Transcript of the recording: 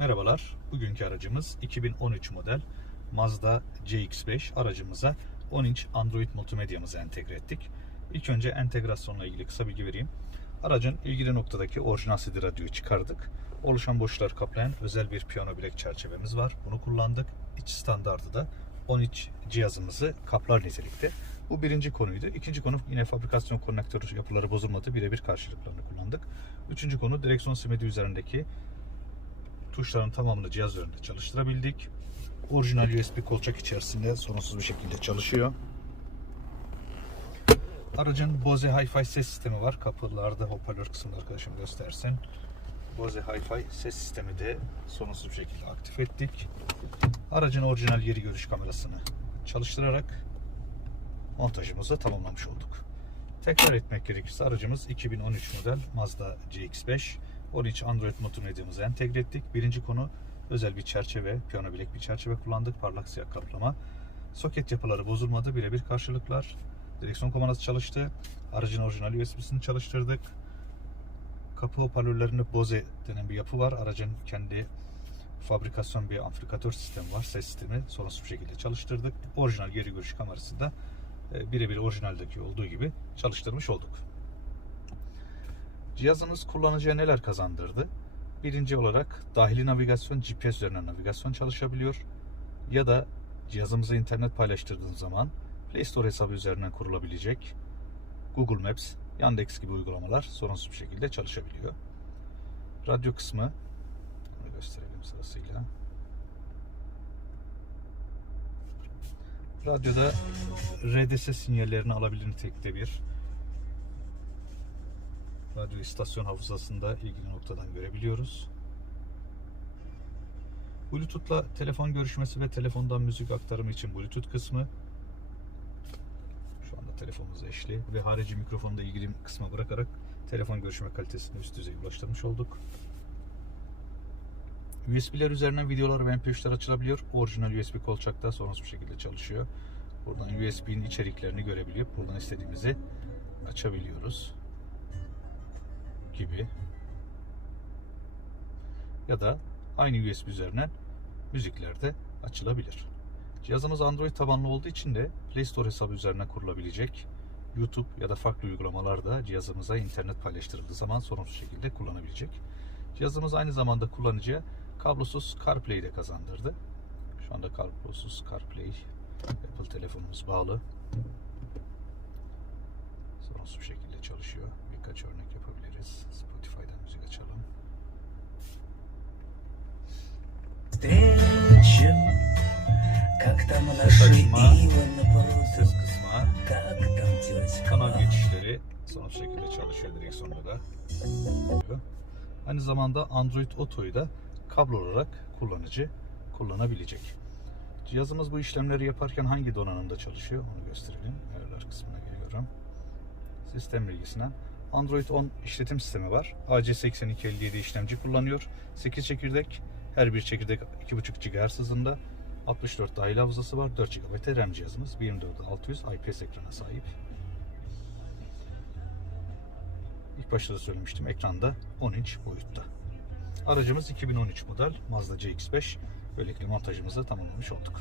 Merhabalar. Bugünkü aracımız 2013 model Mazda CX-5 aracımıza 10 inç Android multimedyamızı entegre ettik. İlk önce entegrasyonla ilgili kısa bilgi vereyim. Aracın ilgili noktadaki orijinal CD radyoyu çıkardık. Oluşan boşlukları kaplayan özel bir piyano bilek çerçevemiz var. Bunu kullandık. İç standardı da 10 inç cihazımızı kaplar nitelikte. Bu birinci konuydu. İkinci konu yine fabrikasyon konnektör yapıları bozulmadı. Birebir karşılıklarını kullandık. Üçüncü konu direksiyon simidi üzerindeki tuşların tamamını cihaz üzerinde çalıştırabildik. Orijinal USB kolçak içerisinde sorunsuz bir şekilde çalışıyor. Aracın Bose Hi-Fi ses sistemi var. Kapılarda hoparlör kısmında arkadaşım göstersin. Bose Hi-Fi ses sistemi de sorunsuz bir şekilde aktif ettik. Aracın orijinal yeri görüş kamerasını çalıştırarak montajımızı tamamlamış olduk. Tekrar etmek gerekirse aracımız 2013 model Mazda CX-5. 13 Android multimedyamızı entegre ettik. Birinci konu özel bir çerçeve, piyano bilek bir çerçeve kullandık. Parlak siyah kaplama. Soket yapıları bozulmadı. Birebir karşılıklar. Direksiyon kumandası çalıştı. Aracın orijinal USB'sini çalıştırdık. Kapı hoparlörlerinde Bose denen bir yapı var. Aracın kendi fabrikasyon bir amplifikatör sistemi var. Ses sistemi sorunsuz bir şekilde çalıştırdık. Orijinal geri görüş kamerası da e, birebir orijinaldeki olduğu gibi çalıştırmış olduk. Cihazınız kullanıcıya neler kazandırdı? Birinci olarak dahili navigasyon GPS üzerinden navigasyon çalışabiliyor. Ya da cihazımıza internet paylaştırdığınız zaman Play Store hesabı üzerinden kurulabilecek Google Maps, Yandex gibi uygulamalar sorunsuz bir şekilde çalışabiliyor. Radyo kısmı bunu gösterelim sırasıyla. Radyoda RDS sinyallerini alabilen nitelikte bir radyo istasyon hafızasında ilgili noktadan görebiliyoruz. Bluetooth'la telefon görüşmesi ve telefondan müzik aktarımı için Bluetooth kısmı. Şu anda telefonumuz eşli ve harici mikrofonu da ilgili kısma bırakarak telefon görüşme kalitesini üst düzey ulaştırmış olduk. USB'ler üzerinden videolar ve MP3'ler açılabiliyor. Orijinal USB kolçakta sorunsuz bir şekilde çalışıyor. Buradan USB'nin içeriklerini görebiliyor. Buradan istediğimizi açabiliyoruz gibi ya da aynı USB üzerinden müzikler de açılabilir. Cihazımız Android tabanlı olduğu için de Play Store hesabı üzerinden kurulabilecek YouTube ya da farklı uygulamalar da cihazımıza internet paylaştırıldığı zaman sorunsuz şekilde kullanabilecek. Cihazımız aynı zamanda kullanıcıya kablosuz CarPlay de kazandırdı. Şu anda kablosuz CarPlay Apple telefonumuz bağlı. Sorunsuz bir şekilde çalışıyor birkaç örnek yapabiliriz. Spotify'dan müzik açalım. Saçma ses kısma, kanal geçişleri sonuç şekilde çalışıyor direksiyonda da. Aynı zamanda Android Auto'yu da kablo olarak kullanıcı kullanabilecek. Cihazımız bu işlemleri yaparken hangi donanımda çalışıyor onu gösterelim. Ayarlar kısmına geliyorum. Sistem bilgisinden Android 10 işletim sistemi var. AC8257 işlemci kullanıyor. 8 çekirdek. Her bir çekirdek 2.5 GHz hızında. 64 dahil hafızası var. 4 GB RAM cihazımız. 1.24 IPS ekrana sahip. İlk başta da söylemiştim. Ekranda 10 inç boyutta. Aracımız 2013 model Mazda CX-5. Böylelikle montajımızı tamamlamış olduk.